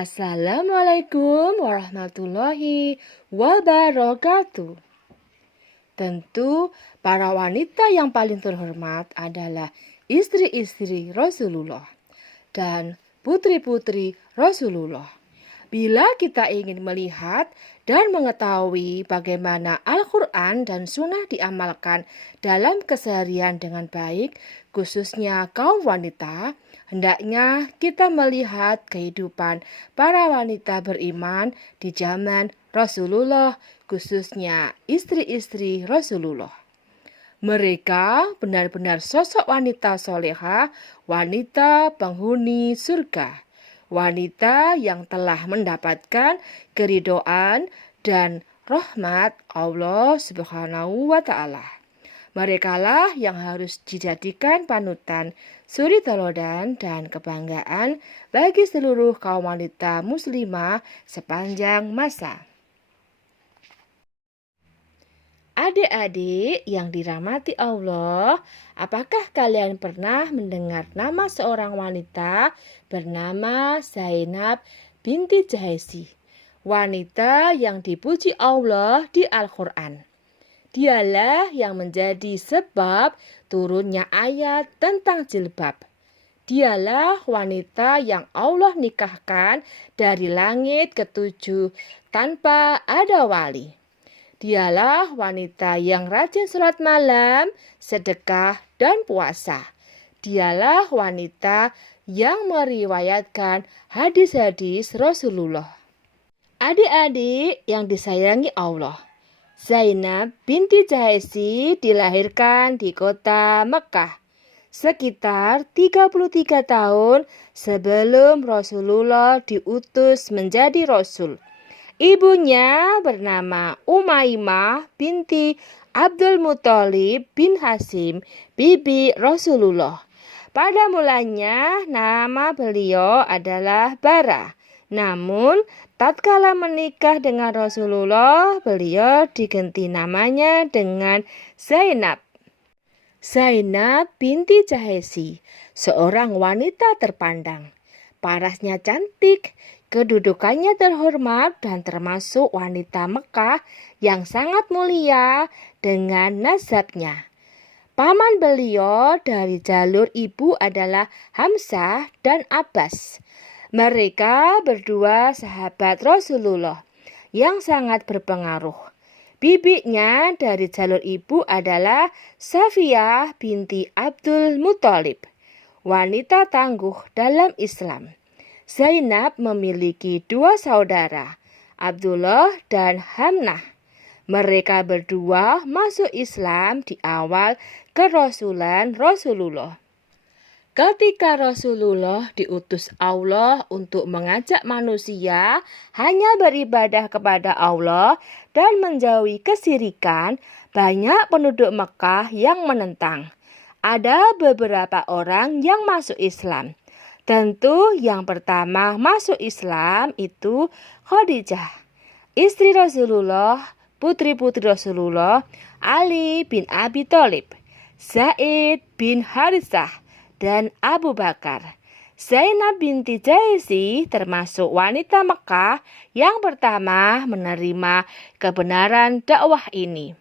Assalamualaikum warahmatullahi wabarakatuh. Tentu para wanita yang paling terhormat adalah istri-istri Rasulullah dan putri-putri Rasulullah. Bila kita ingin melihat dan mengetahui bagaimana Al-Quran dan Sunnah diamalkan dalam keseharian dengan baik, khususnya kaum wanita, hendaknya kita melihat kehidupan para wanita beriman di zaman Rasulullah, khususnya istri-istri Rasulullah. Mereka benar-benar sosok wanita soleha, wanita penghuni surga, wanita yang telah mendapatkan keridhaan dan rahmat Allah Subhanahu wa Ta'ala. Merekalah yang harus dijadikan panutan, suri teladan dan kebanggaan bagi seluruh kaum wanita muslimah sepanjang masa. Adik-adik yang dirahmati Allah, apakah kalian pernah mendengar nama seorang wanita bernama Zainab binti Jahsy, wanita yang dipuji Allah di Al-Quran? Dialah yang menjadi sebab turunnya ayat tentang jilbab. Dialah wanita yang Allah nikahkan dari langit ketujuh tanpa ada wali. Dialah wanita yang rajin sholat malam, sedekah, dan puasa. Dialah wanita yang meriwayatkan hadis-hadis Rasulullah. Adik-adik yang disayangi Allah, Zainab binti Jahsy dilahirkan di kota Mekah sekitar 33 tahun sebelum Rasulullah diutus menjadi Rasul. Ibunya bernama Umaymah binti Abdul Muthalib bin Hashim, bibi Rasulullah. Pada mulanya nama beliau adalah Bara. Namun tatkala menikah dengan Rasulullah, beliau diganti namanya dengan Zainab. Zainab binti Jahsy, seorang wanita terpandang. Parasnya cantik, kedudukannya terhormat dan termasuk wanita Mekah yang sangat mulia dengan nasabnya. Paman beliau dari jalur ibu adalah Hamzah dan Abbas. Mereka berdua sahabat Rasulullah yang sangat berpengaruh. Bibinya dari jalur ibu adalah Safiyah binti Abdul Muthalib, wanita tangguh dalam Islam. Zainab memiliki dua saudara, Abdullah dan Hamnah. Mereka berdua masuk Islam di awal kerasulan Rasulullah. Ketika Rasulullah diutus Allah untuk mengajak manusia hanya beribadah kepada Allah dan menjauhi kesyirikan, banyak penduduk Mekah yang menentang. Ada beberapa orang yang masuk Islam. Tentu yang pertama masuk Islam itu Khadijah, istri Rasulullah, putri-putri Rasulullah, Ali bin Abi Thalib, Zaid bin Harithah, dan Abu Bakar. Zainab binti Jahsy termasuk wanita Mekah yang pertama menerima kebenaran dakwah ini.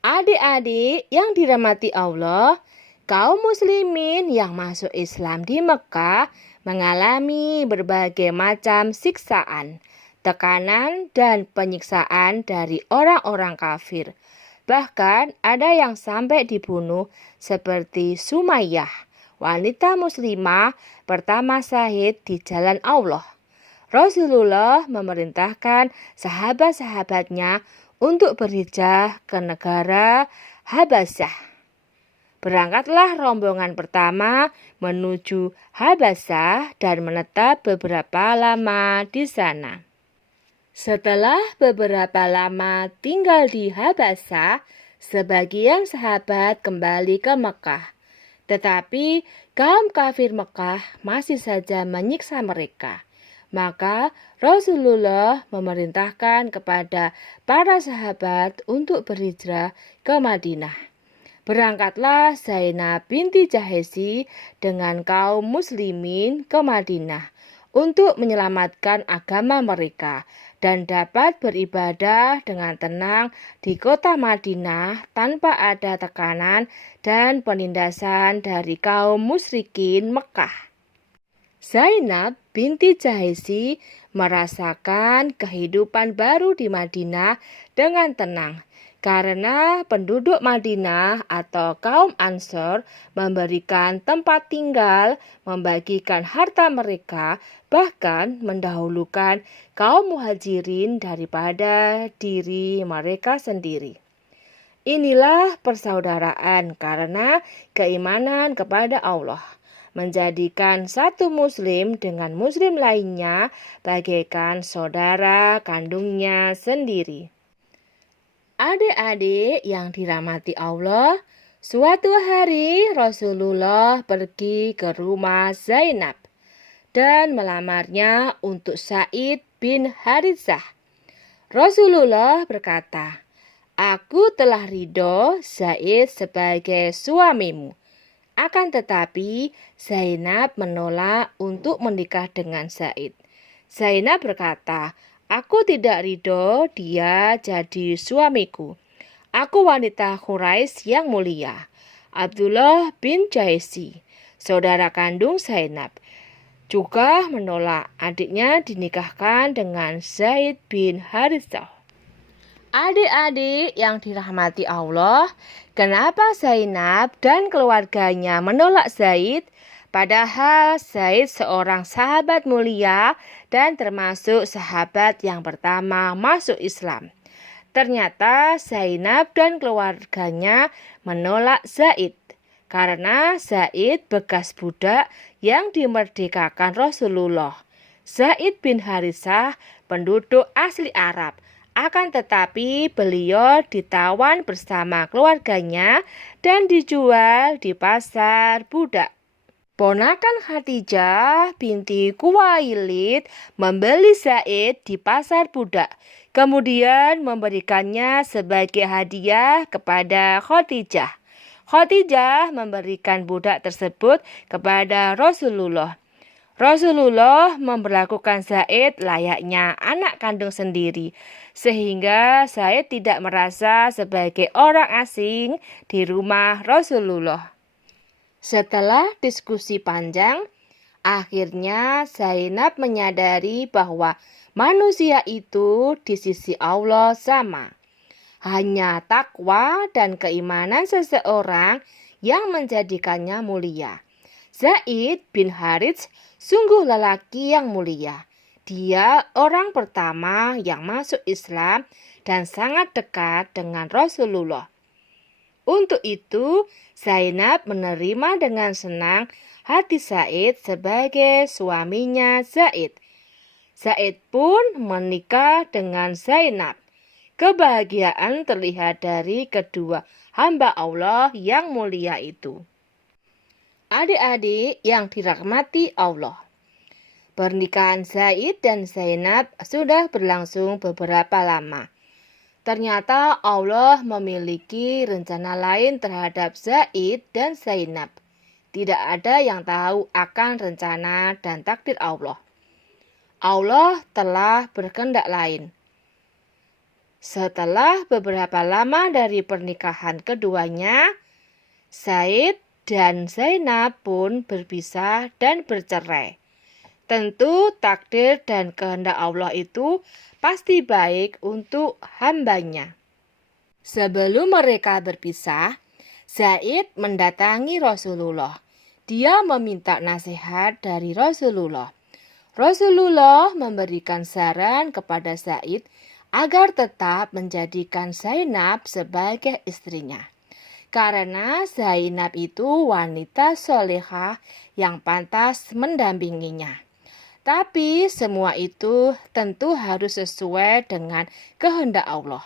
Adik-adik yang dirahmati Allah, kaum muslimin yang masuk Islam di Mekah mengalami berbagai macam siksaan, tekanan, dan penyiksaan dari orang-orang kafir. Bahkan ada yang sampai dibunuh seperti Sumayyah, wanita muslimah pertama syahid di jalan Allah. Rasulullah memerintahkan sahabat-sahabatnya untuk berhijrah ke negara Habasyah. Berangkatlah rombongan pertama menuju Habasyah dan menetap beberapa lama di sana. Setelah beberapa lama tinggal di Habasyah, sebagian sahabat kembali ke Mekah. Tetapi kaum kafir Mekah masih saja menyiksa mereka. Maka Rasulullah memerintahkan kepada para sahabat untuk berhijrah ke Madinah. Berangkatlah Zainab binti Jahsy dengan kaum muslimin ke Madinah untuk menyelamatkan agama mereka dan dapat beribadah dengan tenang di kota Madinah tanpa ada tekanan dan penindasan dari kaum musyrikin Mekah. Zainab binti Jahsy merasakan kehidupan baru di Madinah dengan tenang karena penduduk Madinah atau kaum Ansor memberikan tempat tinggal, membagikan harta mereka, bahkan mendahulukan kaum muhajirin daripada diri mereka sendiri. Inilah persaudaraan karena keimanan kepada Allah, menjadikan satu muslim dengan muslim lainnya bagaikan saudara kandungnya sendiri. Adik-adik yang dirahmati Allah, suatu hari Rasulullah pergi ke rumah Zainab dan melamarnya untuk Sa'id bin Haritsah. Rasulullah berkata, "Aku telah ridho Zaid sebagai suamimu." Akan tetapi Zainab menolak untuk menikah dengan Zaid. Zainab berkata, "Aku tidak ridho dia jadi suamiku. Aku wanita Quraisy yang mulia." Abdullah bin Jahsy, saudara kandung Zainab, juga menolak adiknya dinikahkan dengan Zaid bin Haritsah. Adik-adik yang dirahmati Allah, kenapa Zainab dan keluarganya menolak Zaid? Padahal Zaid seorang sahabat mulia dan termasuk sahabat yang pertama masuk Islam. Ternyata Zainab dan keluarganya menolak Zaid karena Zaid bekas budak yang dimerdekakan Rasulullah. Zaid bin Haritsah penduduk asli Arab. Akan tetapi beliau ditawan bersama keluarganya dan dijual di pasar budak. Ponakan Khadijah binti Khuwailid membeli Zaid di pasar budak, kemudian memberikannya sebagai hadiah kepada Khadijah. Khadijah memberikan budak tersebut kepada Rasulullah. Rasulullah memperlakukan Zaid layaknya anak kandung sendiri, sehingga Zaid tidak merasa sebagai orang asing di rumah Rasulullah. Setelah diskusi panjang, akhirnya Zainab menyadari bahwa manusia itu di sisi Allah sama. Hanya takwa dan keimanan seseorang yang menjadikannya mulia. Zaid bin Harits sungguh lelaki yang mulia. Dia orang pertama yang masuk Islam dan sangat dekat dengan Rasulullah. Untuk itu, Zainab menerima dengan senang hati Zaid sebagai suaminya Zaid. Zaid pun menikah dengan Zainab. Kebahagiaan terlihat dari kedua hamba Allah yang mulia itu. Adik-adik yang dirahmati Allah, pernikahan Zaid dan Zainab sudah berlangsung beberapa lama. Ternyata Allah memiliki rencana lain terhadap Zaid dan Zainab. Tidak ada yang tahu akan rencana dan takdir Allah. Allah telah berkehendak lain. Setelah beberapa lama dari pernikahan keduanya, Zaid dan Zainab pun berpisah dan bercerai. Tentu takdir dan kehendak Allah itu pasti baik untuk hambanya. Sebelum mereka berpisah, Zaid mendatangi Rasulullah. Dia meminta nasihat dari Rasulullah. Rasulullah memberikan saran kepada Zaid agar tetap menjadikan Zainab sebagai istrinya. Karena Zainab itu wanita solehah yang pantas mendampinginya. Tapi semua itu tentu harus sesuai dengan kehendak Allah.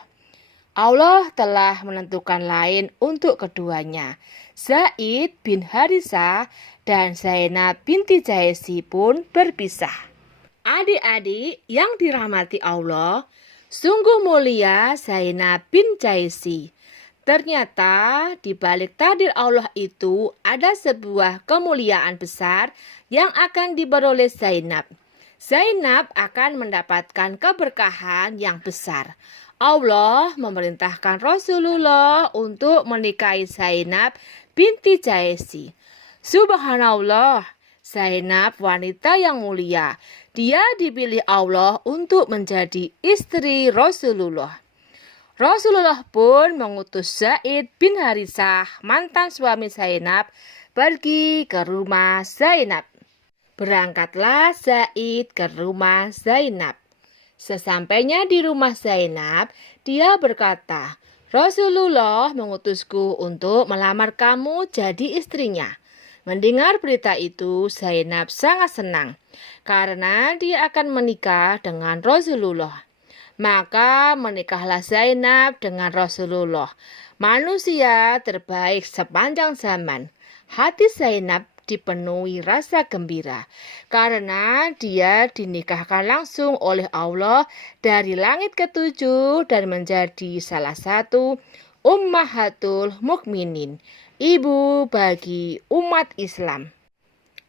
Allah telah menentukan lain untuk keduanya. Zaid bin Haritsah dan Zainab binti Jahsy pun berpisah. Adik-adik yang dirahmati Allah, sungguh mulia Zainab bin Jahsy. Ternyata di balik takdir Allah itu ada sebuah kemuliaan besar yang akan diperoleh Zainab. Zainab akan mendapatkan keberkahan yang besar. Allah memerintahkan Rasulullah untuk menikahi Zainab binti Jahsy. Subhanallah, Zainab wanita yang mulia. Dia dipilih Allah untuk menjadi istri Rasulullah. Rasulullah pun mengutus Zaid bin Harithah, mantan suami Zainab, pergi ke rumah Zainab. Berangkatlah Zaid ke rumah Zainab. Sesampainya di rumah Zainab, dia berkata, Rasulullah mengutusku untuk melamar kamu jadi istrinya. Mendengar berita itu, Zainab sangat senang karena dia akan menikah dengan Rasulullah. Maka menikahlah Zainab dengan Rasulullah, manusia terbaik sepanjang zaman. Hati Zainab dipenuhi rasa gembira karena dia dinikahkan langsung oleh Allah dari langit ketujuh dan menjadi salah satu ummahatul mukminin, ibu bagi umat Islam.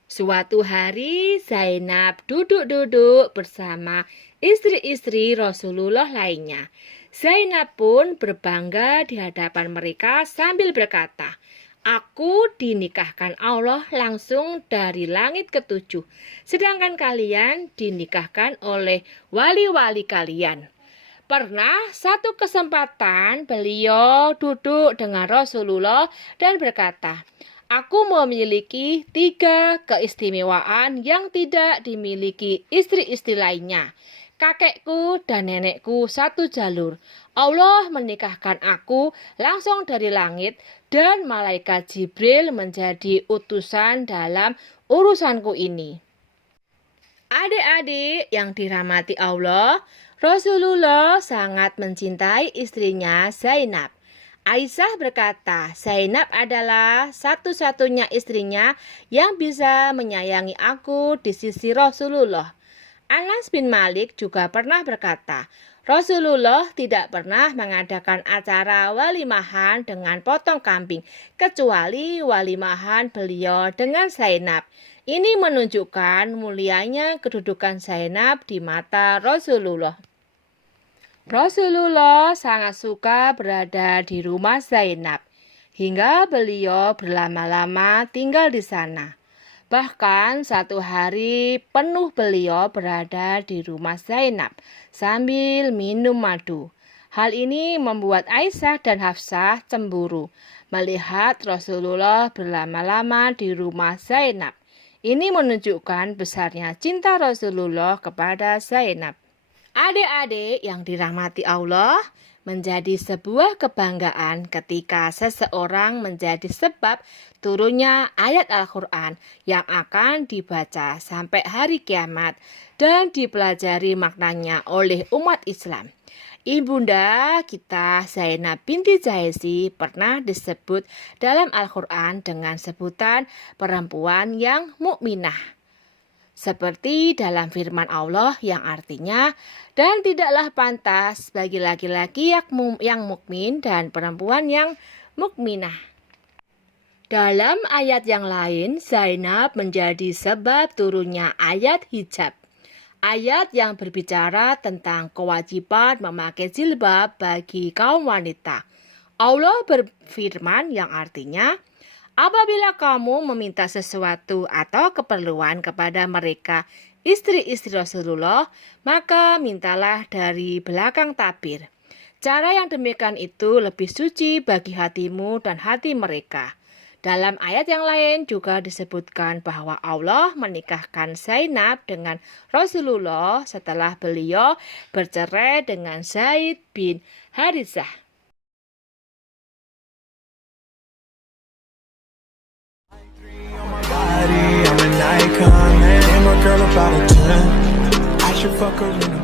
Suatu hari Zainab duduk-duduk bersama istri-istri Rasulullah lainnya. Zainab pun berbangga di hadapan mereka sambil berkata, Aku dinikahkan Allah langsung dari langit ketujuh, sedangkan kalian dinikahkan oleh wali-wali kalian. Pernah satu kesempatan beliau duduk dengan Rasulullah dan berkata, Aku memiliki 3 keistimewaan yang tidak dimiliki istri-istri lainnya. Kakekku dan nenekku satu jalur. Allah menikahkan aku langsung dari langit dan malaikat Jibril menjadi utusan dalam urusanku ini. Adik-adik yang dirahmati Allah, Rasulullah sangat mencintai istrinya Zainab. Aisyah berkata, Zainab adalah satu-satunya istrinya yang bisa menyayangi aku di sisi Rasulullah. Anas bin Malik juga pernah berkata, Rasulullah tidak pernah mengadakan acara walimahan dengan potong kambing, kecuali walimahan beliau dengan Zainab. Ini menunjukkan mulianya kedudukan Zainab di mata Rasulullah. Rasulullah sangat suka berada di rumah Zainab, hingga beliau berlama-lama tinggal di sana. Bahkan satu hari penuh beliau berada di rumah Zainab sambil minum madu. Hal ini membuat Aisyah dan Hafsah cemburu melihat Rasulullah berlama-lama di rumah Zainab. Ini menunjukkan besarnya cinta Rasulullah kepada Zainab. Adik-adik yang dirahmati Allah, menjadi sebuah kebanggaan ketika seseorang menjadi sebab turunnya ayat Al-Quran yang akan dibaca sampai hari kiamat dan dipelajari maknanya oleh umat Islam. Ibunda kita Zainab binti Jahsy pernah disebut dalam Al-Quran dengan sebutan perempuan yang mukminah. Seperti dalam firman Allah yang artinya, dan tidaklah pantas bagi laki-laki yang mukmin dan perempuan yang mukminah. Dalam ayat yang lain, Zainab menjadi sebab turunnya ayat hijab. Ayat yang berbicara tentang kewajiban memakai jilbab bagi kaum wanita. Allah berfirman yang artinya, apabila kamu meminta sesuatu atau keperluan kepada mereka, istri-istri Rasulullah, maka mintalah dari belakang tabir. Cara yang demikian itu lebih suci bagi hatimu dan hati mereka. Dalam ayat yang lain juga disebutkan bahwa Allah menikahkan Zainab dengan Rasulullah setelah beliau bercerai dengan Zaid bin Harithah. I'm an icon, man. I'm a girl about a 10. I should fuck her in a